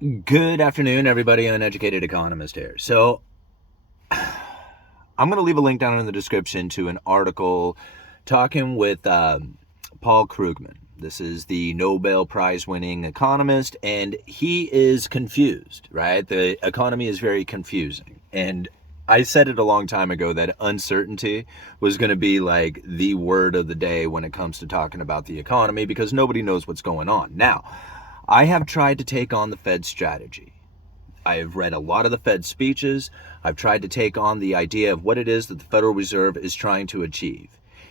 Good afternoon, everybody. Uneducated Economist here. So, I'm going to leave a link down in the description to an article talking with Paul Krugman. This is the Nobel Prize winning economist, and he is confused, right? The economy is very confusing. And I said it a long time ago that uncertainty was going to be like the word of the day when it comes to talking about the economy because nobody knows what's going on. Now, I have tried to take on the Fed strategy. I have read a lot of the Fed speeches. I've tried to take on the idea of what it is that the Federal Reserve is trying to achieve.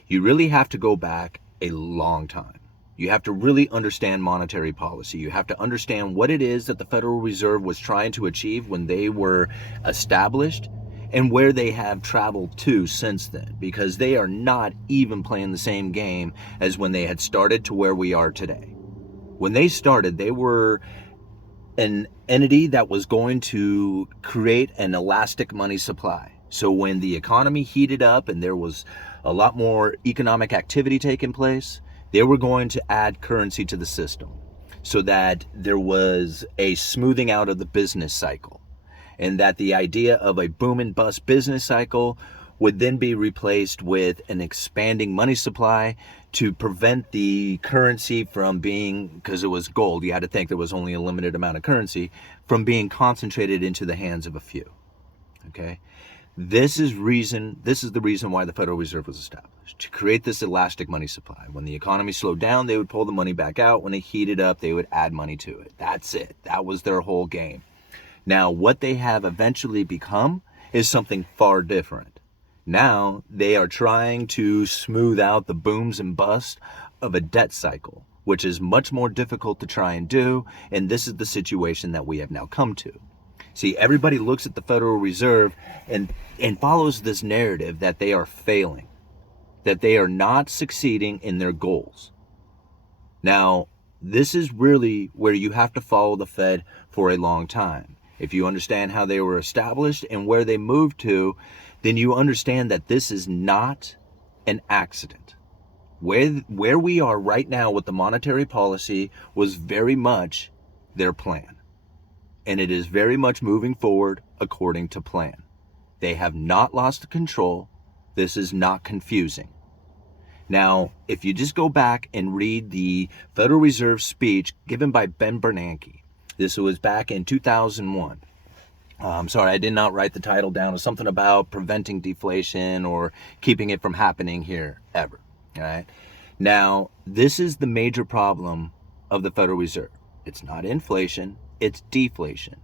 You really have to go back a long time. You have to really understand monetary policy. You have to understand what it is that the Federal Reserve was trying to achieve when they were established and where they have traveled to since then, because they are not even playing the same game as when they had started to where we are today. When they started, they were an entity that was going to create an elastic money supply. So when the economy heated up and there was a lot more economic activity taking place, they were going to add currency to the system so that there was a smoothing out of the business cycle, and that the idea of a boom and bust business cycle would then be replaced with an expanding money supply to prevent the currency from being, because it was gold, you had to think there was only a limited amount of currency, from being concentrated into the hands of a few. Okay? This is the reason why the Federal Reserve was established, to create this elastic money supply. When the economy slowed down, they would pull the money back out. When it heated up, they would add money to it. That's it. That was their whole game. Now, what they have eventually become is something far different. Now they are trying to smooth out the booms and busts of a debt cycle, which is much more difficult to try and do. And this is the situation that we have now come to. See, everybody looks at the Federal Reserve and follows this narrative that they are failing, that they are not succeeding in their goals. Now, this is really where you have to follow the Fed for a long time. If you understand how they were established and where they moved to, then you understand that this is not an accident. Where we are right now with the monetary policy was very much their plan. And it is very much moving forward according to plan. They have not lost control. This is not confusing. Now, if you just go back and read the Federal Reserve speech given by Ben Bernanke, this was back in 2001. I'm sorry, I did not write the title down. It's something about preventing deflation or keeping it from happening here ever. All right. Now, this is the major problem of the Federal Reserve. It's not inflation, it's deflation.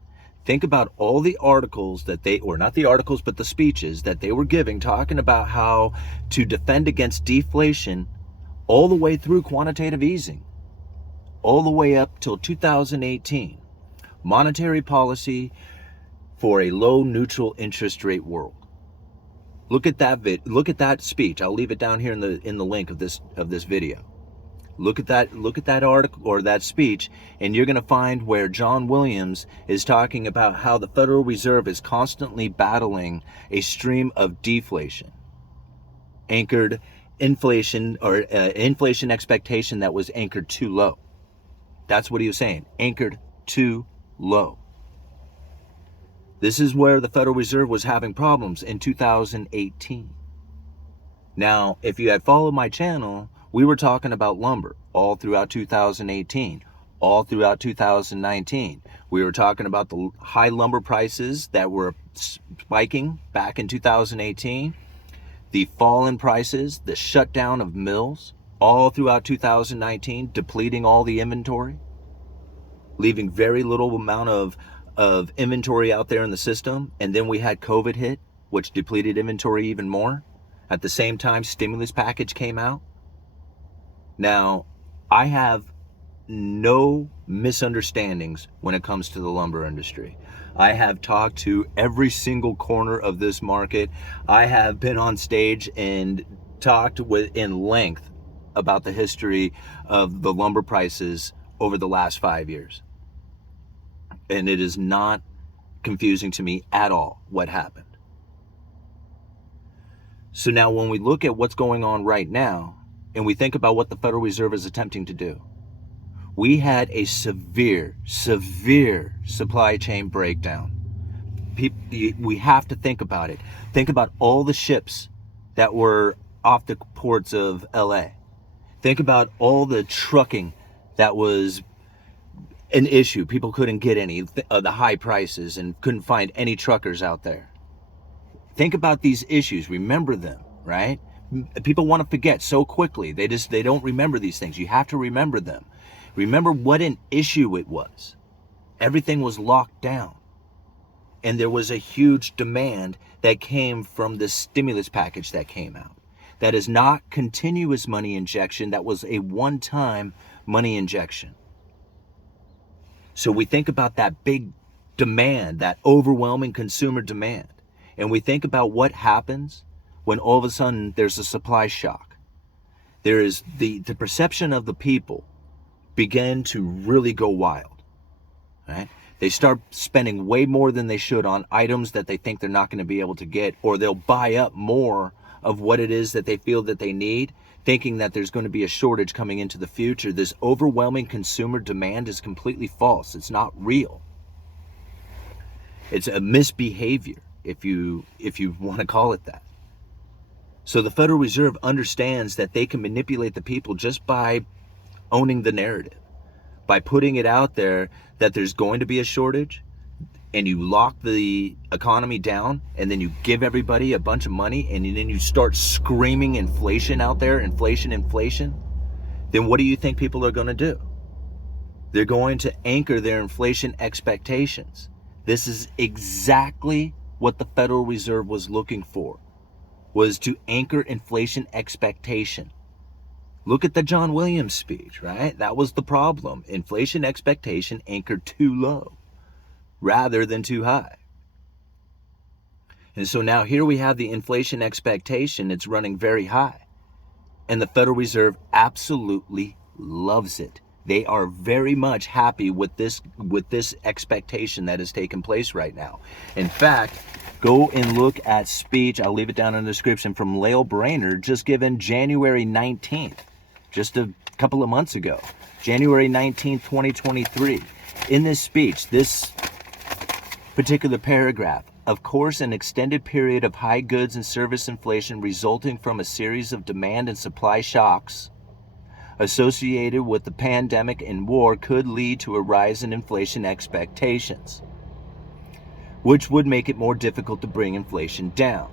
Think about all the articles that or not the articles, but the speeches that they were giving, talking about how to defend against deflation all the way through quantitative easing, all the way up till 2018. Monetary policy for a low neutral interest rate world. Look at that speech. I'll leave it down here in the link of this video. Look at that article or that speech, and you're going to find where John Williams is talking about how the Federal Reserve is constantly battling a stream of deflation, anchored inflation or inflation expectation that was anchored too low. That's what he was saying, anchored too low. This is where the Federal Reserve was having problems in 2018. Now, if you had followed my channel, we were talking about lumber all throughout 2018, all throughout 2019. We were talking about the high lumber prices that were spiking back in 2018, the fall in prices, the shutdown of mills all throughout 2019, depleting all the inventory, leaving very little amount of inventory out there in the system. And then we had COVID hit, which depleted inventory even more. At the same time, stimulus package came out. Now, I have no misunderstandings when it comes to the lumber industry. I have talked to every single corner of this market. I have been on stage and talked in length about the history of the lumber prices over the last 5 years. And it is not confusing to me at all what happened. So now when we look at what's going on right now, and we think about what the Federal Reserve is attempting to do, we had a severe supply chain breakdown. We have to think about it. Think about all the ships that were off the ports of LA. Think about all the trucking that was an issue. People couldn't get any of the high prices and couldn't find any truckers out there. Think about these issues. Remember them, right? People want to forget so quickly. They don't remember these things. You have to remember them. Remember what an issue it was. Everything was locked down. And there was a huge demand that came from the stimulus package that came out. That is not continuous money injection. That was a one-time money injection. So we think about that big demand, that overwhelming consumer demand. And we think about what happens when all of a sudden there's a supply shock. There is the perception of the people begin to really go wild, right? They start spending way more than they should on items that they think they're not going to be able to get, or they'll buy up more of what it is that they feel that they need, thinking that there's going to be a shortage coming into the future. This overwhelming consumer demand is completely false. It's not real. It's a misbehavior, if you want to call it that. So the Federal Reserve understands that they can manipulate the people just by owning the narrative, by putting it out there that there's going to be a shortage, and you lock the economy down, and then you give everybody a bunch of money, and then you start screaming inflation out there, inflation, then what do you think people are going to do? They're going to anchor their inflation expectations. This is exactly what the Federal Reserve was looking for, was to anchor inflation expectation. Look at the John Williams speech, right? That was the problem. Inflation expectation anchored too low rather than too high. And so now here we have the inflation expectation. It's running very high. And the Federal Reserve absolutely loves it. They are very much happy with this expectation that has taken place right now. In fact, go and look at speech, I'll leave it down in the description, from Lael Brainerd, just given January 19th. Just a couple of months ago, January 19th, 2023. In this speech, this particular paragraph, of course, an extended period of high goods and service inflation resulting from a series of demand and supply shocks associated with the pandemic and war could lead to a rise in inflation expectations, which would make it more difficult to bring inflation down.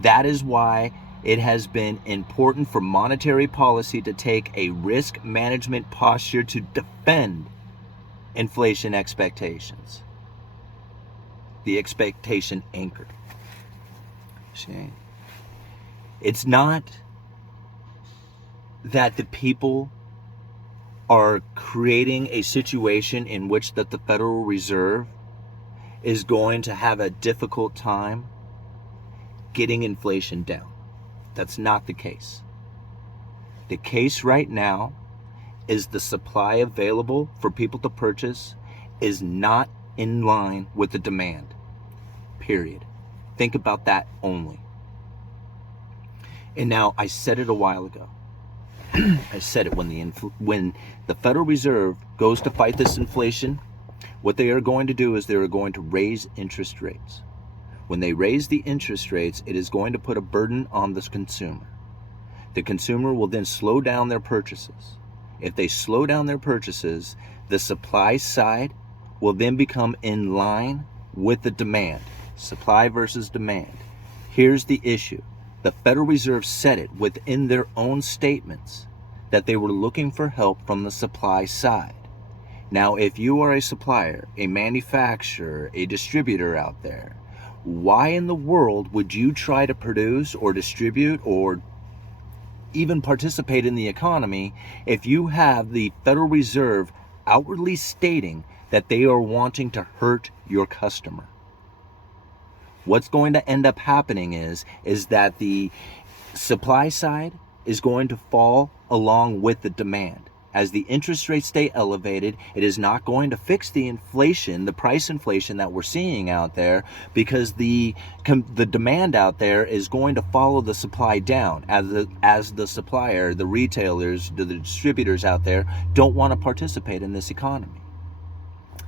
That is why it has been important for monetary policy to take a risk management posture to defend inflation expectations. The expectation anchor. See? It's not that the people are creating a situation in which that the Federal Reserve is going to have a difficult time getting inflation down. That's not the case. The case right now is the supply available for people to purchase is not in line with the demand. Period. Think about that only. And now, I said it a while ago. I said it, when the Federal Reserve goes to fight this inflation, what they are going to do is they are going to raise interest rates. When they raise the interest rates, it is going to put a burden on the consumer. The consumer will then slow down their purchases. If they slow down their purchases, the supply side will then become in line with the demand. Supply versus demand. Here's the issue. The Federal Reserve said it within their own statements that they were looking for help from the supply side. Now, if you are a supplier, a manufacturer, a distributor out there, why in the world would you try to produce or distribute or even participate in the economy if you have the Federal Reserve outwardly stating that they are wanting to hurt your customer? What's going to end up happening is that the supply side is going to fall along with the demand. As the interest rates stay elevated, it is not going to fix the inflation, the price inflation that we're seeing out there, because the demand out there is going to follow the supply down as the supplier, the retailers, the distributors out there don't want to participate in this economy.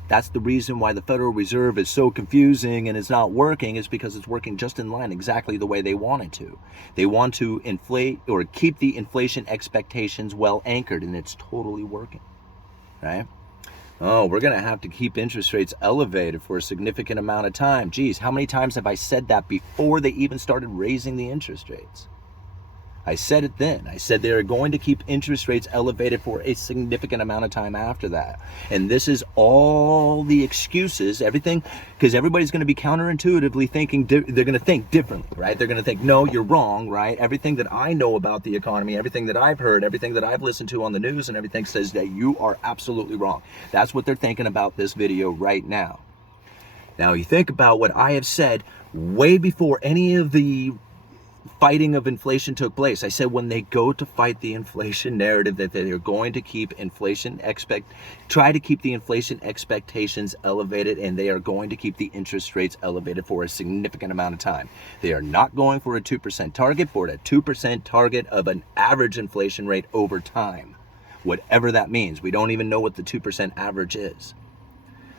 That's the reason why the Federal Reserve is so confusing and it's not working, is because it's working just in line exactly the way they want it to. They want to inflate or keep the inflation expectations well anchored, and it's totally working, right? Oh, we're going to have to keep interest rates elevated for a significant amount of time. Geez, how many times have I said that before they even started raising the interest rates? I said it then. I said they are going to keep interest rates elevated for a significant amount of time after that. And this is all the excuses, everything, because everybody's going to be counterintuitively thinking, they're going to think differently, right? They're going to think, no, you're wrong, right? Everything that I know about the economy, everything that I've heard, everything that I've listened to on the news and everything says that you are absolutely wrong. That's what they're thinking about this video right now. Now, you think about what I have said way before any of the fighting of inflation took place. I said when they go to fight the inflation narrative that they are going to keep try to keep the inflation expectations elevated, and they are going to keep the interest rates elevated for a significant amount of time. They are not going for a 2% target, but a 2% target of an average inflation rate over time. Whatever that means. We don't even know what the 2% average is.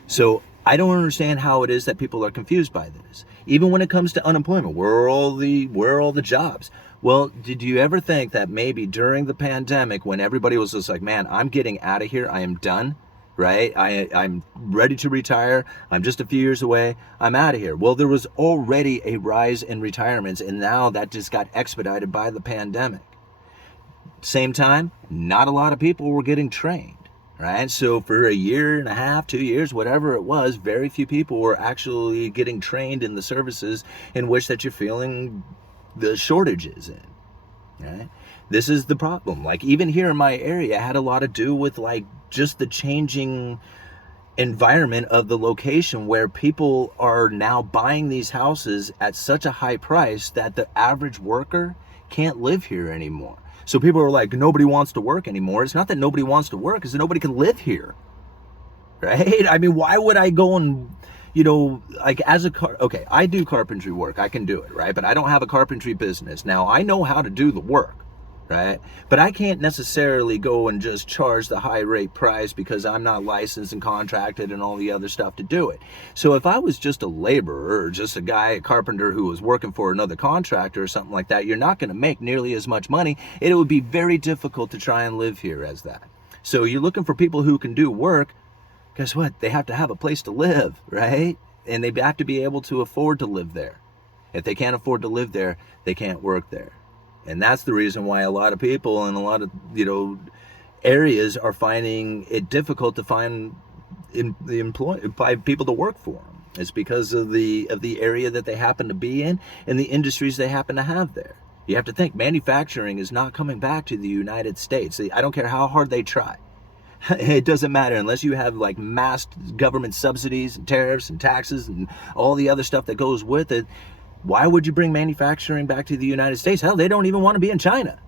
So I don't understand how it is that people are confused by this. Even when it comes to unemployment, where are all the jobs? Well, did you ever think that maybe during the pandemic, when everybody was just like, man, I'm getting out of here, I am done, right? I'm ready to retire. I'm just a few years away. I'm out of here. Well, there was already a rise in retirements, and now that just got expedited by the pandemic. Same time, not a lot of people were getting trained. Right? So for a year and a half, 2 years, whatever it was, very few people were actually getting trained in the services in which that you're feeling the shortages in, right? This is the problem. Like even here in my area, it had a lot to do with like just the changing environment of the location where people are now buying these houses at such a high price that the average worker can't live here anymore. So people are like, nobody wants to work anymore. It's not that nobody wants to work, it's that nobody can live here, right? I mean, why would I go and, like okay, I do carpentry work. I can do it, right? But I don't have a carpentry business. Now, I know how to do the work, right? But I can't necessarily go and just charge the high rate price because I'm not licensed and contracted and all the other stuff to do it. So if I was just a laborer or just a carpenter who was working for another contractor or something like that, you're not going to make nearly as much money. It would be very difficult to try and live here as that. So you're looking for people who can do work. Guess what? They have to have a place to live, right? And they have to be able to afford to live there. If they can't afford to live there, they can't work there. And that's the reason why a lot of people in a lot of, areas are finding it difficult to find people to work for them. It's because of the area that they happen to be in and the industries they happen to have there. You have to think manufacturing is not coming back to the United States. I don't care how hard they try. It doesn't matter unless you have like mass government subsidies and tariffs and taxes and all the other stuff that goes with it. Why would you bring manufacturing back to the United States? Hell, they don't even want to be in China,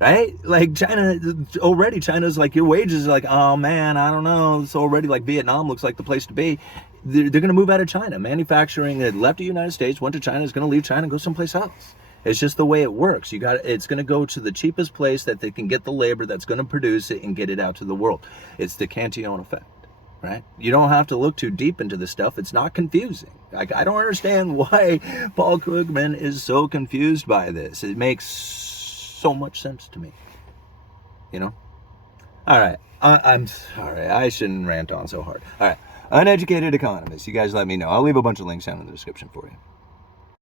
right? Like China's like, your wages are like, oh man, I don't know. It's already like Vietnam looks like the place to be. They're going to move out of China. Manufacturing that left the United States, went to China, is going to leave China and go someplace else. It's just the way it works. It's going to go to the cheapest place that they can get the labor that's going to produce it and get it out to the world. It's the Cantillon effect. Right? You don't have to look too deep into this stuff. It's not confusing. Like, I don't understand why Paul Krugman is so confused by this. It makes so much sense to me. All right. I'm sorry. I shouldn't rant on so hard. All right. Uneducated Economist. You guys let me know. I'll leave a bunch of links down in the description for you.